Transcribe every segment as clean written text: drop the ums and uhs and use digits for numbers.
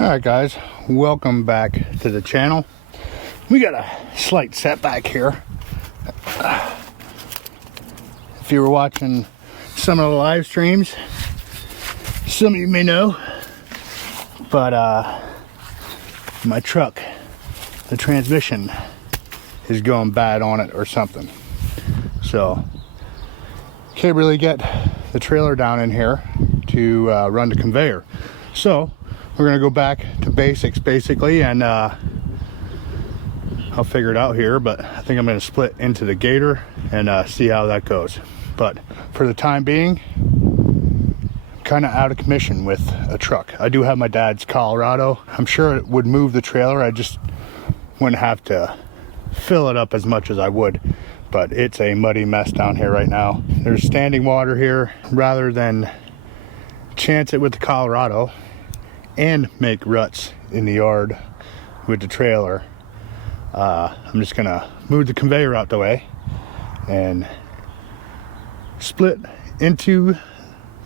Alright guys, welcome back to the channel. We got a slight setback here. If you were watching some of the live streams, some of you may know, but my truck, the transmission is going bad on it or something. So can't really get the trailer down in here to run the conveyor. So we're gonna go back to basics basically, and I'll figure it out here, but I think I'm gonna split into the Gator and see how that goes. But for the time being, I'm kind of out of commission with a truck. I do have my dad's Colorado. I'm sure it would move the trailer. I just wouldn't have to fill it up as much as I would, but it's a muddy mess down here right now. There's standing water here. Rather than chance it with the Colorado and make ruts in the yard with the trailer, I'm just gonna move the conveyor out the way and split into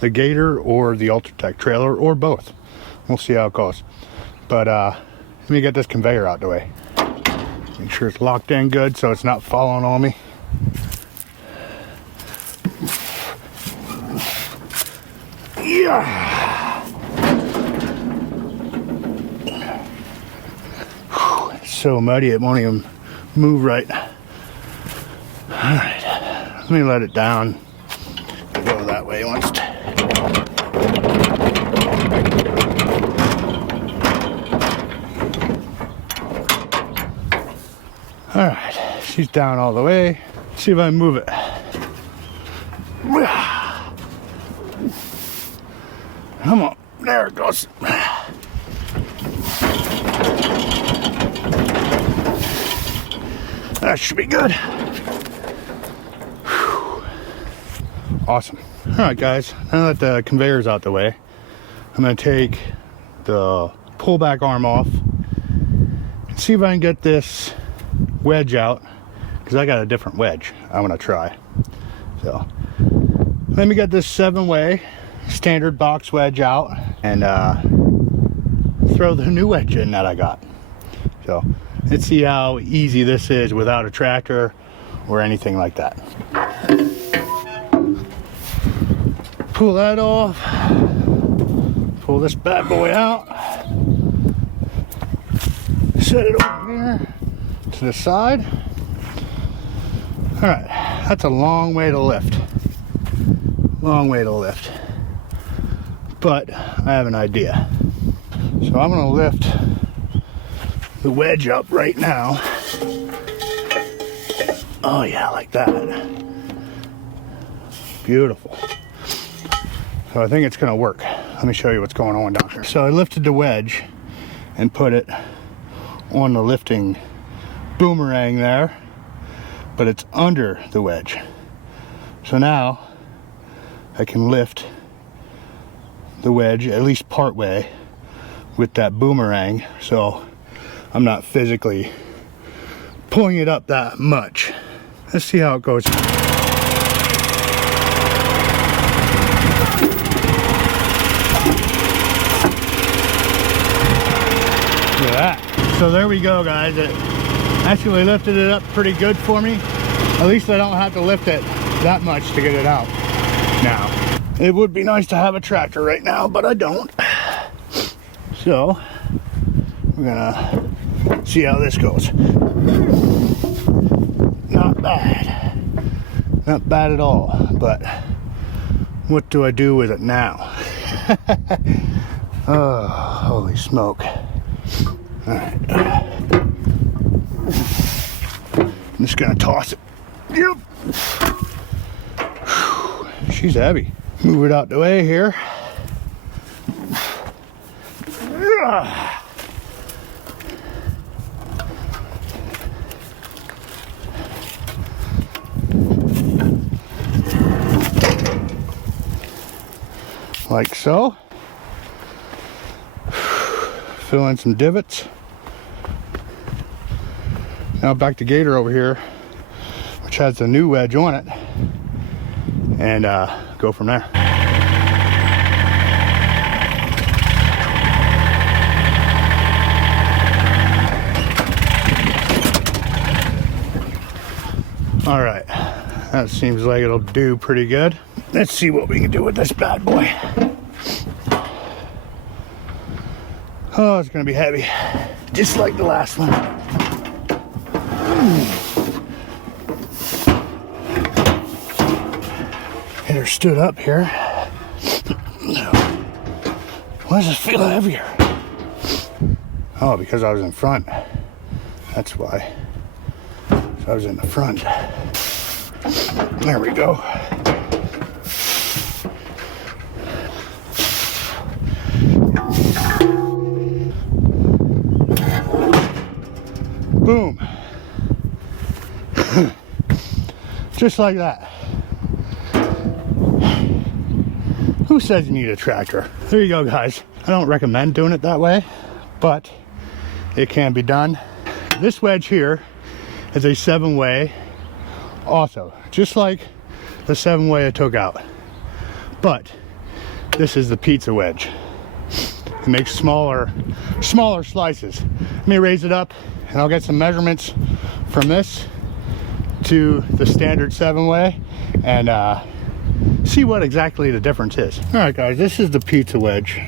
the Gator or the Ultratech trailer, or both. We'll see how it goes. But let me get this conveyor out the way. Make sure it's locked in good so it's not falling on me. Yeah. It's so muddy it won't even move right. Alright, let me let it down. Go that way once. Alright, she's down all the way. Let's see if I can move it. Come on, there it goes. That should be good. Whew. Awesome. Alright guys, now that the conveyor's out the way, I'm going to take the pullback arm off and see if I can get this wedge out, because I got a different wedge I want to try. So let me get this 7-way standard box wedge out and throw the new wedge in that I got. So let's see how easy this is without a tractor or anything like that. Pull that off. Pull this bad boy out. Set it over here to the side. Alright, that's a long way to lift. Long way to lift. But I have an idea. So I'm going to lift the wedge up right now. Oh yeah, like that. Beautiful. So I think it's going to work. Let me show you what's going on down here. So I lifted the wedge and put it on the lifting boomerang there, but it's under the wedge. So now I can lift the wedge at least part way with that boomerang, so I'm not physically pulling it up that much. Let's see how it goes. Look at that. So there we go guys, it actually lifted it up pretty good for me. At least I don't have to lift it that much to get it out. Now it would be nice to have a tractor right now, but I don't. So we're gonna see how this goes. Not bad. Not bad at all, but what do I do with it now? Oh, holy smoke. Alright. I'm just gonna toss it. Yep. Whew. She's heavy. Move it out the way here. Like so. Fill in some divots. Now back to Gator over here, which has a new wedge on it, and go from there. All right, that seems like it'll do pretty good. Let's see what we can do with this bad boy. Oh, it's gonna be heavy, just like the last one. Get her stood up here. Why does this feel heavier? Oh, because I was in front. That's why. So I was in the front. There we go. Boom. Just like that. Who says you need a tractor? There you go, guys. I don't recommend doing it that way, but it can be done. This wedge here is a 7-way also, just like the 7-way I took out. But this is the pizza wedge. It makes smaller slices. Let me raise it up and I'll get some measurements from this to the standard 7-way and see what exactly the difference is. All right, guys, this is the pizza wedge.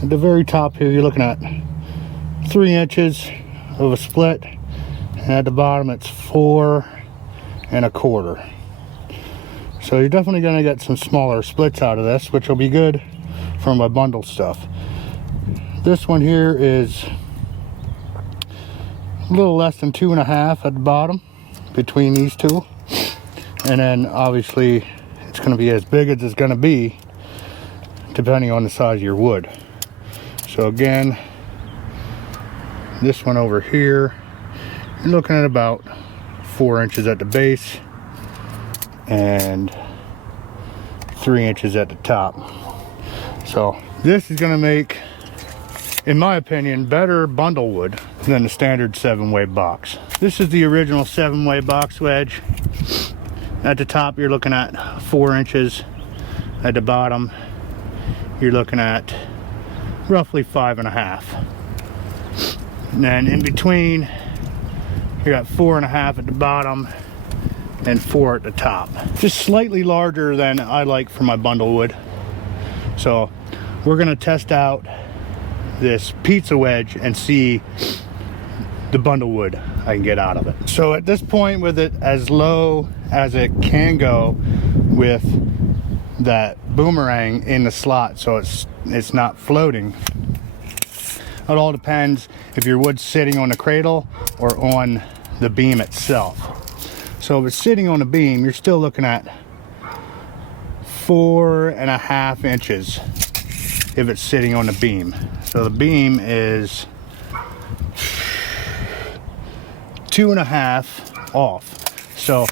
At the very top here, you're looking at 3 inches of a split, and at the bottom it's 4 1/4. So you're definitely going to get some smaller splits out of this, which will be good for my bundle stuff. This one here is a little less than 2 1/2 at the bottom between these two, and then obviously it's going to be as big as it's going to be depending on the size of your wood. So again, this one over here, you're looking at about 4 inches at the base and 3 inches at the top. So this is going to make, in my opinion, better bundle wood than the standard 7-way box. This is the original 7-way box wedge. At the top you're looking at 4 inches. At the bottom you're looking at roughly 5 1/2. And then in between you got 4 1/2 at the bottom and 4 at the top. Just slightly larger than I like for my bundle wood. So we're going to test out this pizza wedge and see the bundle wood I can get out of it. So at this point, with it as low as it can go with that boomerang in the slot, so it's not floating. It all depends if your wood's sitting on the cradle or on the beam itself. So if it's sitting on the beam, you're still looking at 4 1/2 inches if it's sitting on the beam. So the beam is 2 1/2 off. So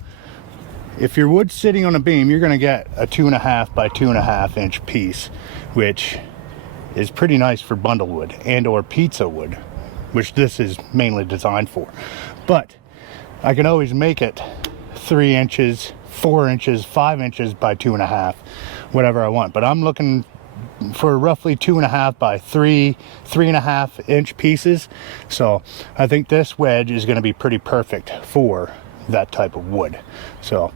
if your wood's sitting on a beam, you're going to get a 2 1/2 by 2 1/2 inch piece, which is pretty nice for bundle wood and or pizza wood, which this is mainly designed for. But I can always make it 3 inches, 4 inches, 5 inches by 2 1/2, whatever I want. But I'm looking for roughly 2 1/2 by 3 1/2 inch pieces. So I think this wedge is going to be pretty perfect for that type of wood. So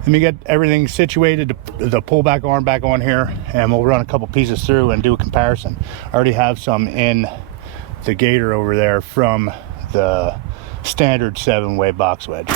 let me get everything situated, the pullback arm back on here, and we'll run a couple pieces through and do a comparison. I already have some in the Gator over there from the standard 7-way box wedge.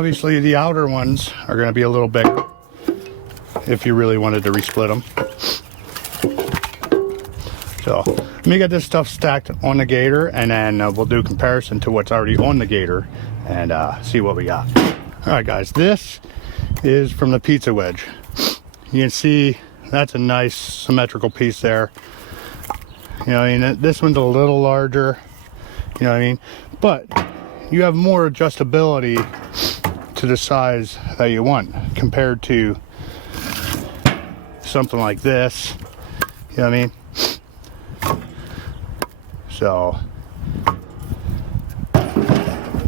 Obviously the outer ones are going to be a little bigger if you really wanted to resplit them. So let me get this stuff stacked on the Gator, and then we'll do a comparison to what's already on the Gator and see what we got. All right guys, this is from the pizza wedge. You can see that's a nice symmetrical piece there. You know, I mean, this one's a little larger, you know what I mean? But you have more adjustability to the size that you want compared to something like this, you know what I mean? So,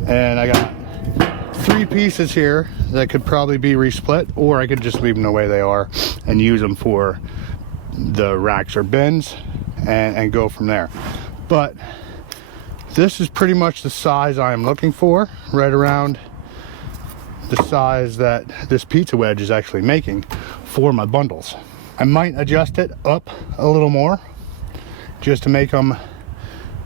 and I got 3 pieces here that could probably be resplit, or I could just leave them the way they are and use them for the racks or bins and go from there. But this is pretty much the size I am looking for, right around the size that this pizza wedge is actually making for my bundles. I might adjust it up a little more just to make them,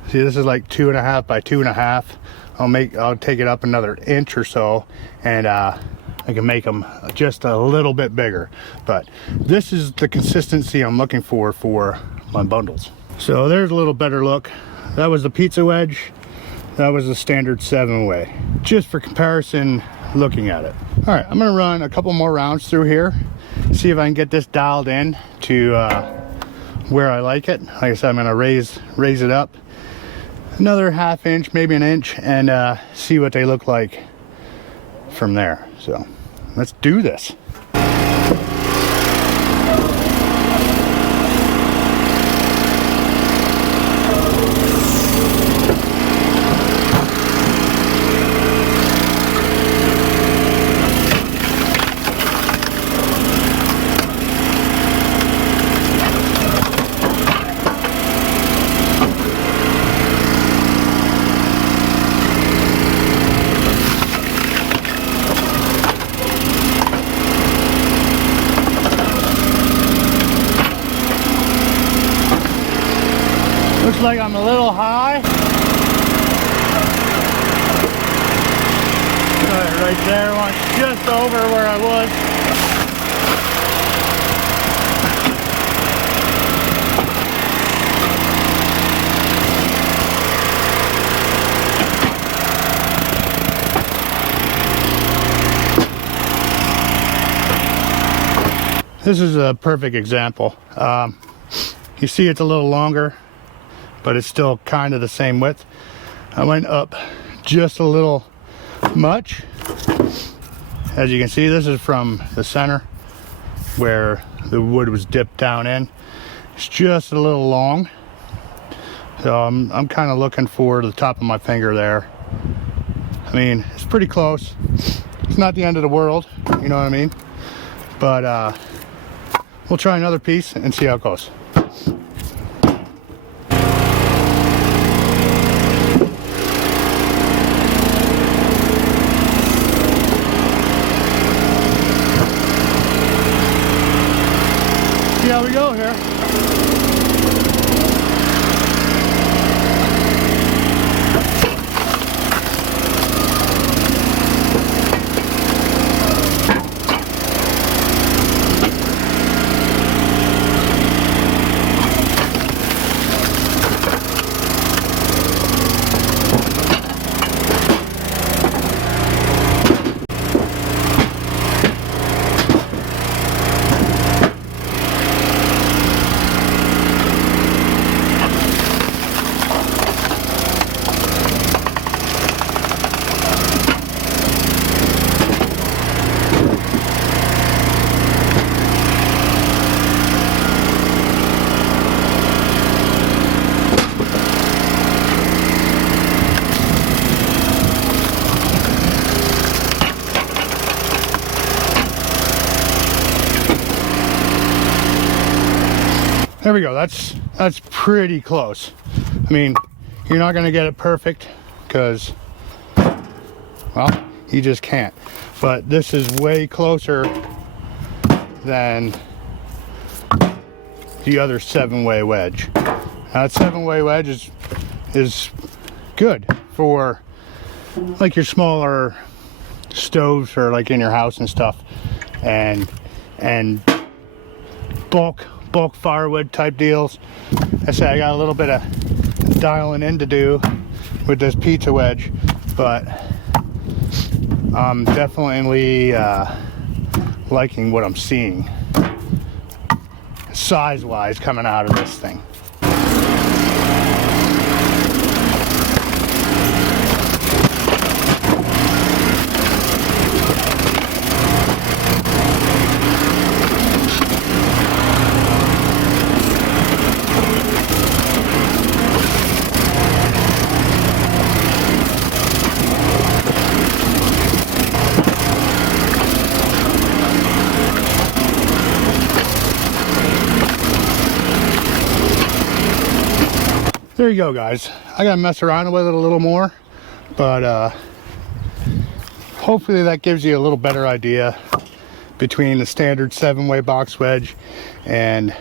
see, this is like 2.5 by 2.5. I'll take it up another inch or so, and I can make them just a little bit bigger. But this is the consistency I'm looking for my bundles. So there's a little better look. That was the pizza wedge. That was the standard 7-way. Just for comparison, looking at it. All right, I'm gonna run a couple more rounds through here, see if I can get this dialed in to where I like it. Like I said, I'm gonna raise it up another 1/2 inch, maybe an inch, and see what they look like from there. So let's do this. Looks like I'm a little high. Right there, went just over where I was. This is a perfect example. You see it's a little longer, but it's still kind of the same width. I went up just a little much. As you can see, this is from the center where the wood was dipped down in. It's just a little long. So I'm kind of looking for the top of my finger there. I mean, it's pretty close. It's not the end of the world, you know what I mean? But we'll try another piece and see how it goes. See how we go here. There we go. That's pretty close. I mean, you're not gonna get it perfect because, well, you just can't. But this is way closer than the other 7-way wedge. Now, that 7-way wedge is good for like your smaller stoves for like in your house and stuff, and bulk firewood type deals. I say I got a little bit of dialing in to do with this pizza wedge, but I'm definitely liking what I'm seeing size wise coming out of this thing. There you go, guys. I gotta mess around with it a little more, but hopefully that gives you a little better idea between the standard 7-way box wedge and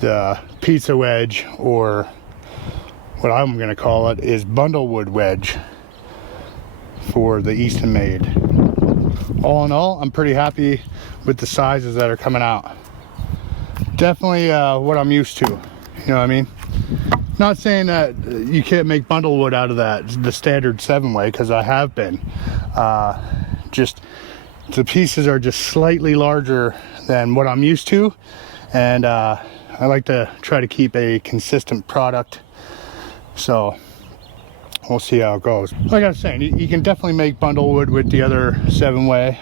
the pizza wedge, or what I'm gonna call it is bundlewood wedge for the Eastonmade. All in all, I'm pretty happy with the sizes that are coming out. Definitely what I'm used to, you know what I mean? Not saying that you can't make bundlewood out of the standard 7-way, because I have been. Just the pieces are just slightly larger than what I'm used to, and I like to try to keep a consistent product. So we'll see how it goes. Like I was saying, you can definitely make bundlewood with the other 7-way.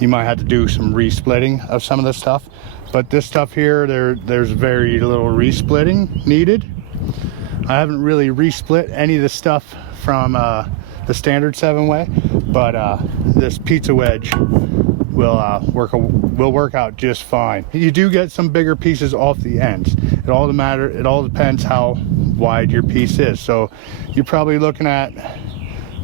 You might have to do some resplitting of some of the stuff. But this stuff here, there's very little resplitting needed. I haven't really resplit any of the stuff from the standard 7-way, but this pizza wedge will work out just fine. You do get some bigger pieces off the ends. It all depends how wide your piece is. So you're probably looking at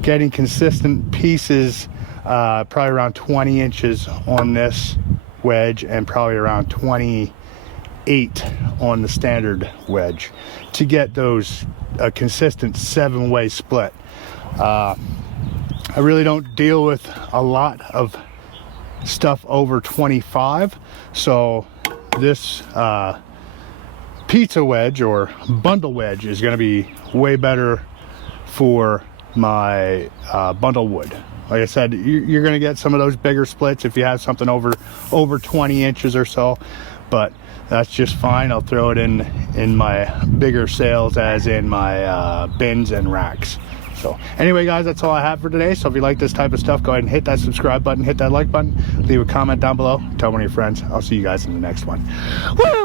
getting consistent pieces, probably around 20 inches on this wedge, and probably around 28 on the standard wedge to get those consistent 7-way split. I really don't deal with a lot of stuff over 25, so this pizza wedge or bundle wedge is going to be way better for my bundle wood. Like I said, you're going to get some of those bigger splits if you have something over 20 inches or so, but that's just fine. I'll throw it in my bigger sales, as in my bins and racks. So anyway, guys, that's all I have for today. So if you like this type of stuff, go ahead and hit that subscribe button, hit that like button, leave a comment down below, tell one of your friends. I'll see you guys in the next one. Woo!